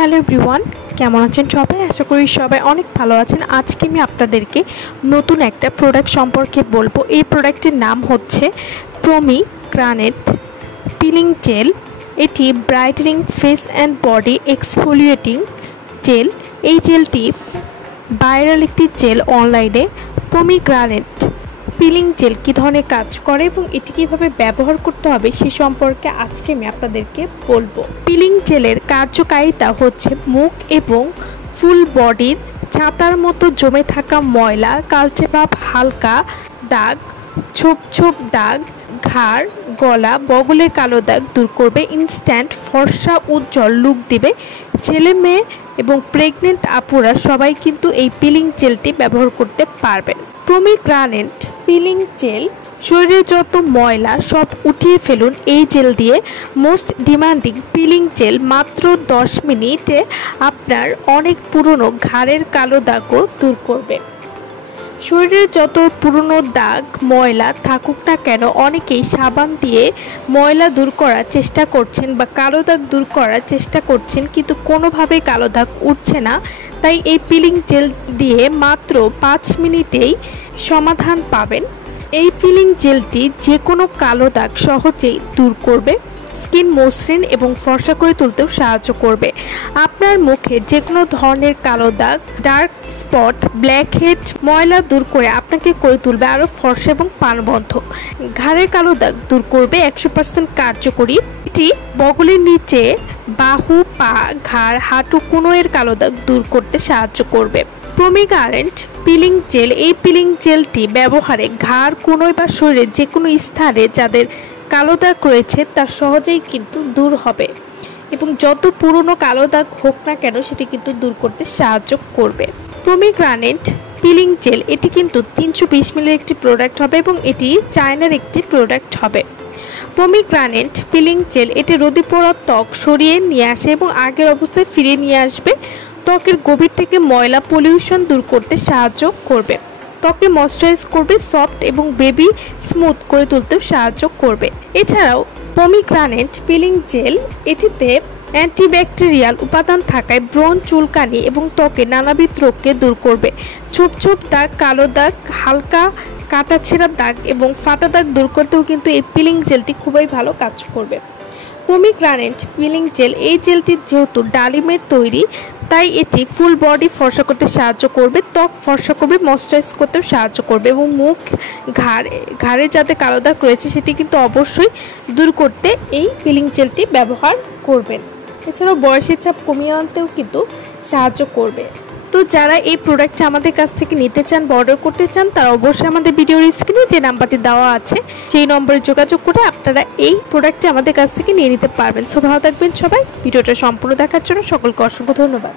Hello everyone, কেমন আছেন সবাই? আশা করি সবাই অনেক ভালো আছেন। আজকে আমি আপনাদেরকে নতুন একটা প্রোডাক্ট সম্পর্কে বলবো। এই প্রোডাক্টের নাম হচ্ছে পোমিগ্রানেট পিলিং জেল। এটি brightening face and body exfoliating gel. এই জেলটি ভাইরাল একটি জেল অনলাইনে। পোমিগ্রানেট পিলিং জেল কী ধরনের কাজ করে এবং এটি কীভাবে ব্যবহার করতে হবে সে সম্পর্কে আজকে আমি আপনাদেরকে বলবো। পিলিং জেলের কার্যকারিতা হচ্ছে মুখ এবং ফুল বডির ছাতার মতো জমে থাকা ময়লা, কালচে ভাব, হালকা দাগ, ছোপ ছোপ দাগ, ঘাড়, গলা, বগলের কালো দাগ দূর করবে। ইনস্ট্যান্ট ফর্সা উজ্জ্বল লুক দিবে। ছেলে মেয়ে এবং প্রেগনেন্ট আপুরা সবাই কিন্তু এই পিলিং জেলটি ব্যবহার করতে পারবেন। পোমিগ্রানেট পিলিং জেল শরীরের যত ময়লা সব উঠিয়ে ফেলুন এই জেল দিয়ে। মোস্ট ডিমান্ডিং পিলিং জেল মাত্র 10 মিনিটে আপনার অনেক পুরনো ঘাড়ের কালো দাগও দূর করবে। শরীরের যত পুরনো দাগ ময়লা থাকুক না কেন, অনেকেই সাবান দিয়ে ময়লা দূর করার চেষ্টা করছেন বা কালো দাগ দূর করার চেষ্টা করছেন, কিন্তু কোনোভাবেই কালো দাগ উঠছে না। তাই এই পিলিং জেল দিয়ে মাত্র 5 মিনিটেই সমাধান পাবেন। এই পিলিং জেলটি যে কোনো কালো দাগ সহজেই দূর করবে, স্কিন মসৃণ এবং ফর্সা করে তুলতেও সাহায্য করবে। আপনার মুখে যে কোনো ধরনের কালো দাগ, ডার্ক স্পট, ব্ল্যাক হেড, ময়লা দূর করে আপনাকে করে তুলবে আরও ফর্সা এবং প্রাণবন্ত। ঘাড়ের কালো দাগ দূর করবে 100% কার্যকরী। এটি বগলের নিচে, বাহু, পা, ঘাড়, হাঁটু, কোনোয়ের কালো দাগ দূর করতে সাহায্য করবে। পোমিগ্রানেট পিলিং জেল, এই পিলিং জেলটি ব্যবহারে ঘাড়, কোনোই বা শরীরের যে কোনো স্থানে যাদের কালো দাগ রয়েছে তা সহজেই কিন্তু দূর হবে এবং যত পুরনো কালো দাগ হোক না কেন সেটি কিন্তু দূর করতে সাহায্য করবে। পোমিগ্রানেট পিলিং জেল এটি কিন্তু 320 মিলির একটি প্রোডাক্ট হবে এবং এটি চায়নার একটি প্রোডাক্ট হবে। পোমিগ্রানেট পিলিং জেল এটি রোদে পোড়া ত্বক সরিয়ে নিয়ে আসে এবং আগের অবস্থায় ফিরিয়ে নিয়ে আসবে। ত্বকের গভীর থেকে ময়লা পলিউশন দূর করতে সাহায্য করবে। ত্বকে ময়শ্চারাইজ করবে, সফট এবং বেবি স্মুথ করে তুলতেও সাহায্য করবে। এছাড়াও পোমিগ্রানেট পিলিং জেল এটিতে অ্যান্টিব্যাকটেরিয়াল উপাদান থাকায় ব্রণ, চুলকানি এবং ত্বকে নানাবিধ রোগকে দূর করবে। ছোপ ছোপ দাগ, কালো দাগ, হালকা কাটা ছেঁড়া দাগ এবং ফাটা দাগ দূর করতেও কিন্তু এই পিলিং জেলটি খুবই ভালো কাজ করবে। পোমিগ্রানেট পিলিং জেল, এই জেলটি যেহেতু ডালিমের তৈরি তাই এটি ফুল বডি ফর্সা করতে সাহায্য করবে, ত্বক ফর্সা করবে, ময়শ্চারাইজ করতেও সাহায্য করবে এবং মুখ, ঘাড়ে যাতে কালো দাগ রয়েছে সেটি কিন্তু অবশ্যই দূর করতে এই পিলিং জেলটি ব্যবহার করবেন। এছাড়াও বয়সের চাপ কমিয়ে আনতেও কিন্তু সাহায্য করবে। তো যারা এই প্রোডাক্টটা আমাদের কাছ থেকে নিতে চান বা অর্ডার করতে চান তারা অবশ্যই আমাদের ভিডিওর স্ক্রিনে যে নাম্বারটি দেওয়া আছে সেই নম্বরে যোগাযোগ করে আপনারা এই প্রোডাক্টটা আমাদের কাছ থেকে নিয়ে নিতে পারবেন। সো ভালো থাকবেন সবাই। ভিডিওটা সম্পূর্ণ দেখার জন্য সকলকে অসংখ্য ধন্যবাদ।